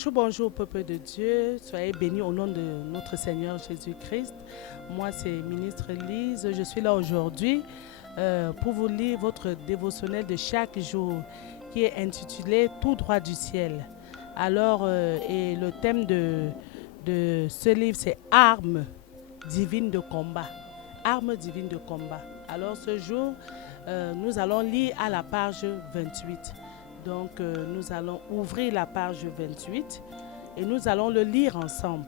Bonjour, bonjour, peuple de Dieu. Soyez bénis au nom de notre Seigneur Jésus-Christ. Moi, c'est Ministre Lise. Je suis là aujourd'hui pour vous lire votre dévotionnel de chaque jour qui est intitulé Tout droit du ciel. Alors, et le thème de ce livre, c'est Armes divines de combat. Armes divines de combat. Alors, ce jour, nous allons lire à la page 28. Donc, nous allons ouvrir la page 28 et nous allons le lire ensemble.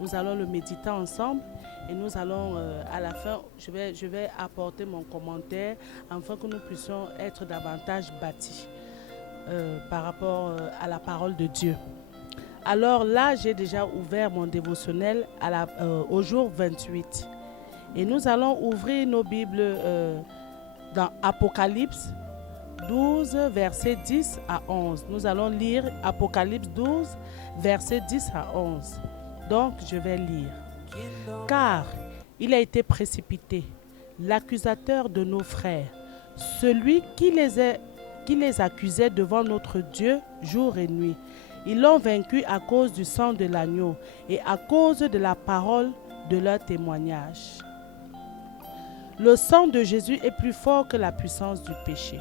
Nous allons le méditer ensemble et nous allons, à la fin, je vais apporter mon commentaire afin que nous puissions être davantage bâtis par rapport à la parole de Dieu. Alors là, j'ai déjà ouvert mon dévotionnel au jour 28. Et nous allons ouvrir nos Bibles dans Apocalypse 12, versets 10 à 11. Nous allons lire Apocalypse 12, versets 10 à 11. Donc, je vais lire. Car il a été précipité, l'accusateur de nos frères, celui qui les accusait devant notre Dieu jour et nuit. Ils l'ont vaincu à cause du sang de l'agneau et à cause de la parole de leur témoignage. Le sang de Jésus est plus fort que la puissance du péché.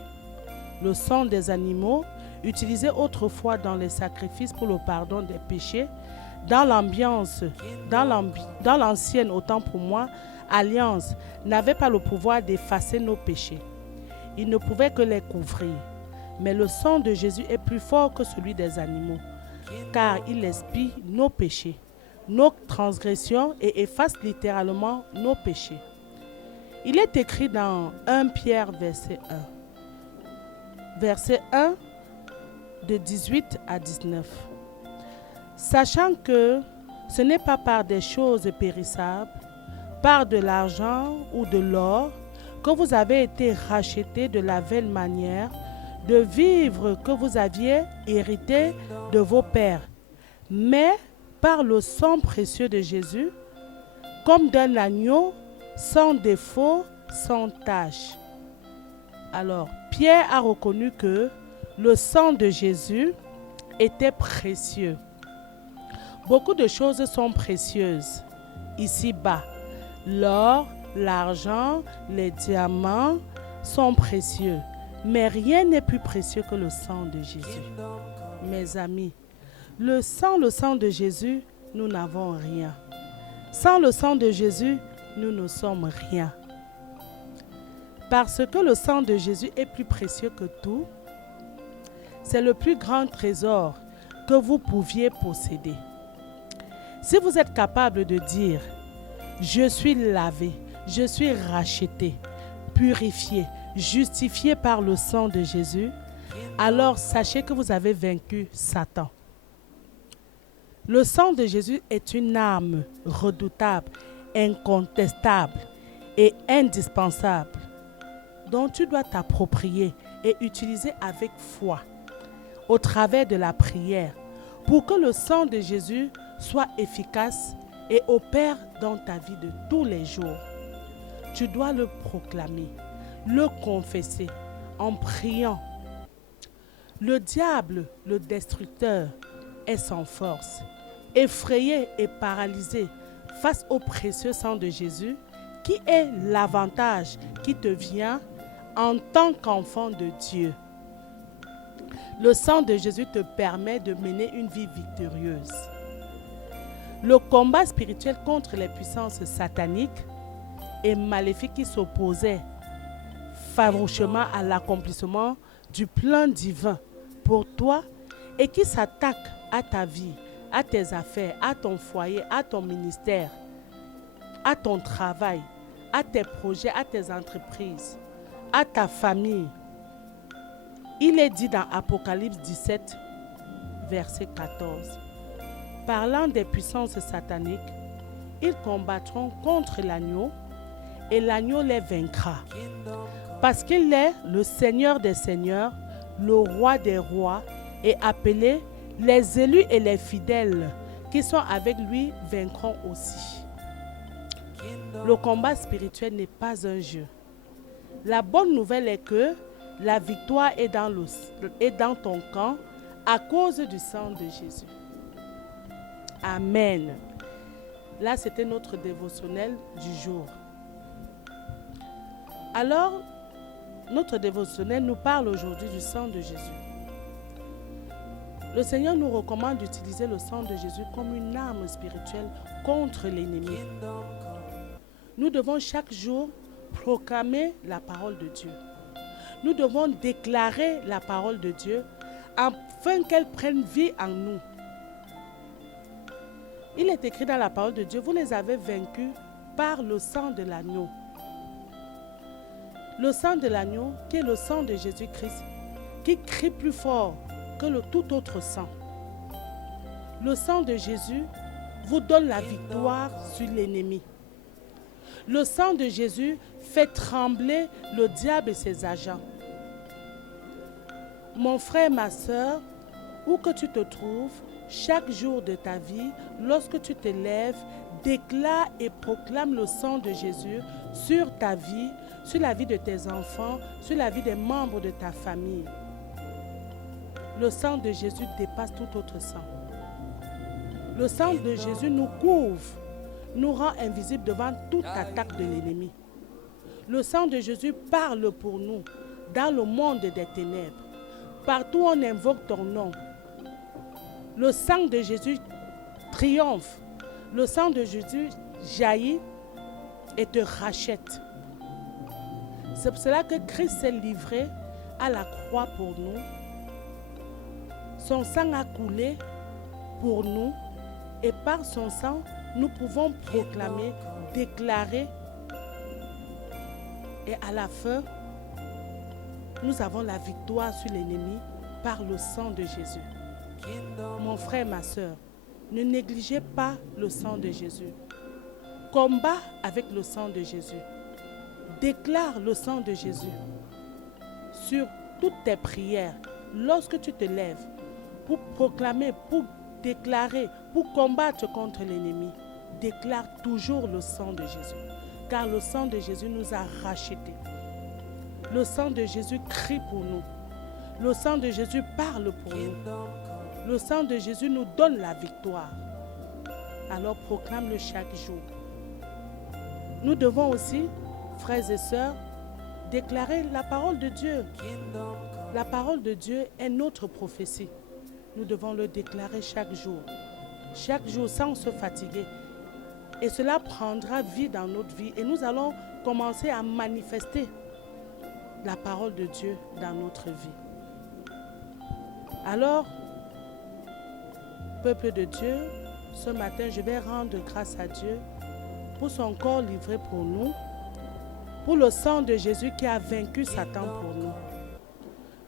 Le sang des animaux, utilisé autrefois dans les sacrifices pour le pardon des péchés, dans l'ancienne, autant pour moi, alliance, n'avait pas le pouvoir d'effacer nos péchés. Il ne pouvait que les couvrir. Mais le sang de Jésus est plus fort que celui des animaux, car il expie nos péchés, nos transgressions et efface littéralement nos péchés. Il est écrit dans 1 Pierre, verset 1, de 18 à 19. Sachant que ce n'est pas par des choses périssables, par de l'argent ou de l'or, que vous avez été rachetés de la vaine manière de vivre que vous aviez hérité de vos pères, mais par le sang précieux de Jésus, comme d'un agneau sans défaut, sans tache. Alors, Pierre a reconnu que le sang de Jésus était précieux. Beaucoup de choses sont précieuses ici-bas. L'or, l'argent, les diamants sont précieux. Mais rien n'est plus précieux que le sang de Jésus. Mes amis, le sang de Jésus, nous n'avons rien. Sans le sang de Jésus, nous ne sommes rien. Parce que le sang de Jésus est plus précieux que tout, c'est le plus grand trésor que vous pouviez posséder. Si vous êtes capable de dire « Je suis lavé, je suis racheté, purifié, justifié par le sang de Jésus », alors sachez que vous avez vaincu Satan. Le sang de Jésus est une arme redoutable, incontestable et indispensable dont tu dois t'approprier et utiliser avec foi au travers de la prière pour que le sang de Jésus soit efficace et opère dans ta vie de tous les jours. Tu dois le proclamer, le confesser en priant. Le diable, le destructeur, est sans force, effrayé et paralysé face au précieux sang de Jésus, qui est l'avantage qui te vient en tant qu'enfant de Dieu. Le sang de Jésus te permet de mener une vie victorieuse. Le combat spirituel contre les puissances sataniques et maléfiques qui s'opposaient farouchement à l'accomplissement du plan divin pour toi et qui s'attaquent à ta vie, à tes affaires, à ton foyer, à ton ministère, à ton travail, à tes projets, à tes entreprises, à ta famille. Il est dit dans Apocalypse 17, verset 14. Parlant des puissances sataniques, ils combattront contre l'agneau et l'agneau les vaincra. Parce qu'il est le Seigneur des seigneurs, le roi des rois, et appelé, les élus et les fidèles qui sont avec lui vaincront aussi. Le combat spirituel n'est pas un jeu. La bonne nouvelle est que la victoire est dans ton camp à cause du sang de Jésus. Amen. Là, c'était notre dévotionnel du jour. Alors, notre dévotionnel nous parle aujourd'hui du sang de Jésus. Le Seigneur nous recommande d'utiliser le sang de Jésus comme une arme spirituelle contre l'ennemi. Nous devons chaque jour proclamer la parole de Dieu. Nous devons déclarer la parole de Dieu afin qu'elle prenne vie en nous. Il est écrit dans la parole de Dieu, vous les avez vaincus par le sang de l'agneau. Le sang de l'agneau, qui est le sang de Jésus-Christ, qui crie plus fort que tout autre sang. Le sang de Jésus vous donne la victoire sur l'ennemi. Le sang de Jésus fait trembler le diable et ses agents. Mon frère, ma soeur, où que tu te trouves, chaque jour de ta vie, lorsque tu te lèves, déclare et proclame le sang de Jésus sur ta vie, sur la vie de tes enfants, sur la vie des membres de ta famille. Le sang de Jésus dépasse tout autre sang. Le sang de Jésus nous couvre, nous rend invisibles devant toute attaque de l'ennemi. Le sang de Jésus parle pour nous dans le monde des ténèbres. Partout où on invoque ton nom, le sang de Jésus triomphe. Le sang de Jésus jaillit et te rachète. C'est pour cela que Christ s'est livré à la croix pour nous. Son sang a coulé pour nous et par son sang, nous pouvons proclamer, déclarer et à la fin, nous avons la victoire sur l'ennemi par le sang de Jésus. Mon frère, ma soeur, ne négligez pas le sang de Jésus. Combat avec le sang de Jésus. Déclare le sang de Jésus sur toutes tes prières. Lorsque tu te lèves pour proclamer, pour déclarer, pour combattre contre l'ennemi, déclare toujours le sang de Jésus. Car le sang de Jésus nous a rachetés. Le sang de Jésus crie pour nous. Le sang de Jésus parle pour nous. Le sang de Jésus nous donne la victoire. Alors proclame-le chaque jour. Nous devons aussi, frères et sœurs, déclarer la parole de Dieu. La parole de Dieu est notre prophétie. Nous devons le déclarer chaque jour sans se fatiguer. Et cela prendra vie dans notre vie et nous allons commencer à manifester la parole de Dieu dans notre vie. Alors, peuple de Dieu, ce matin, je vais rendre grâce à Dieu pour son corps livré pour nous, pour le sang de Jésus qui a vaincu Satan pour nous.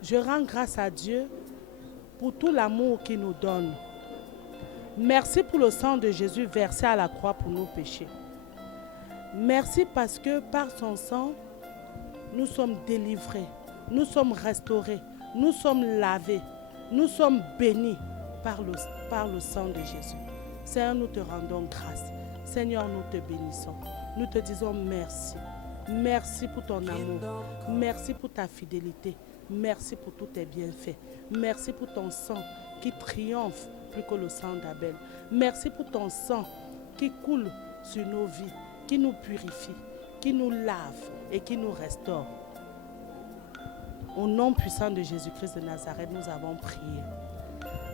Je rends grâce à Dieu pour tout l'amour qu'il nous donne. Merci pour le sang de Jésus versé à la croix pour nos péchés. Merci parce que par son sang, nous sommes délivrés, nous sommes restaurés, nous sommes lavés, nous sommes bénis par le sang de Jésus. Seigneur, nous te rendons grâce. Seigneur, nous te bénissons. Nous te disons merci. Merci pour ton amour. Merci pour ta fidélité. Merci pour tous tes bienfaits. Merci pour ton sang qui triomphe plus que le sang d'Abel. Merci pour ton sang qui coule sur nos vies, qui nous purifie, qui nous lave et qui nous restaure. Au nom puissant de Jésus-Christ de Nazareth, nous avons prié.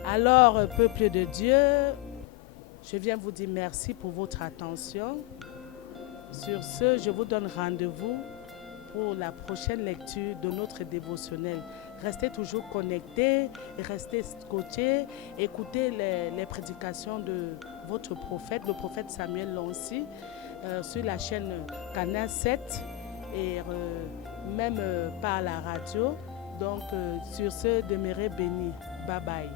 Alors, peuple de Dieu, je viens vous dire merci pour votre attention. Sur ce, je vous donne rendez-vous pour la prochaine lecture de notre dévotionnel. Restez toujours connectés, restez scotchés, écoutez les prédications de votre prophète, le prophète Samuel Lonsi, sur la chaîne Canal 7 et même par la radio. Donc, sur ce, demeurez bénis. Bye bye.